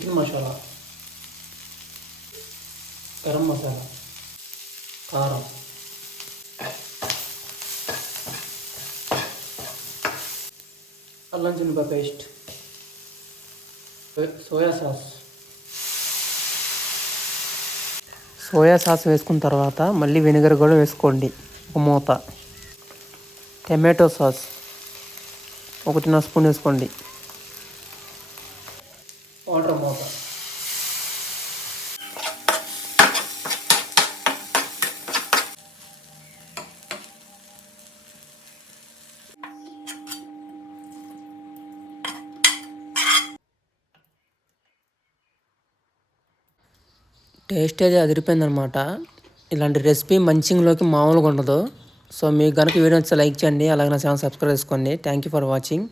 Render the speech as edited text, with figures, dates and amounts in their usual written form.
చికెన్ మసాలా, గరం మసాలా, కారం, అల్లం చిన్నపాయ పేస్ట్, సోయా సాస్ వేసుకున్న తర్వాత మళ్ళీ వెనిగర్ కూడా వేసుకోండి, ఒక మూత. టమాటో సాస్ 1.5 స్పూన్ వేసుకోండి. వాటర్ మూత. టేస్ట్ అయితే అదిరిపోయిందనమాట. ఇలాంటి రెసిపీ మంచింగ్లోకి మామూలుగా ఉండదు. సో మీకు కనుక వీడియో నచ్చితే లైక్ చేయండి, అలాగే నా ఛానల్ సబ్స్క్రైబ్ చేసుకోండి. Thank you for watching.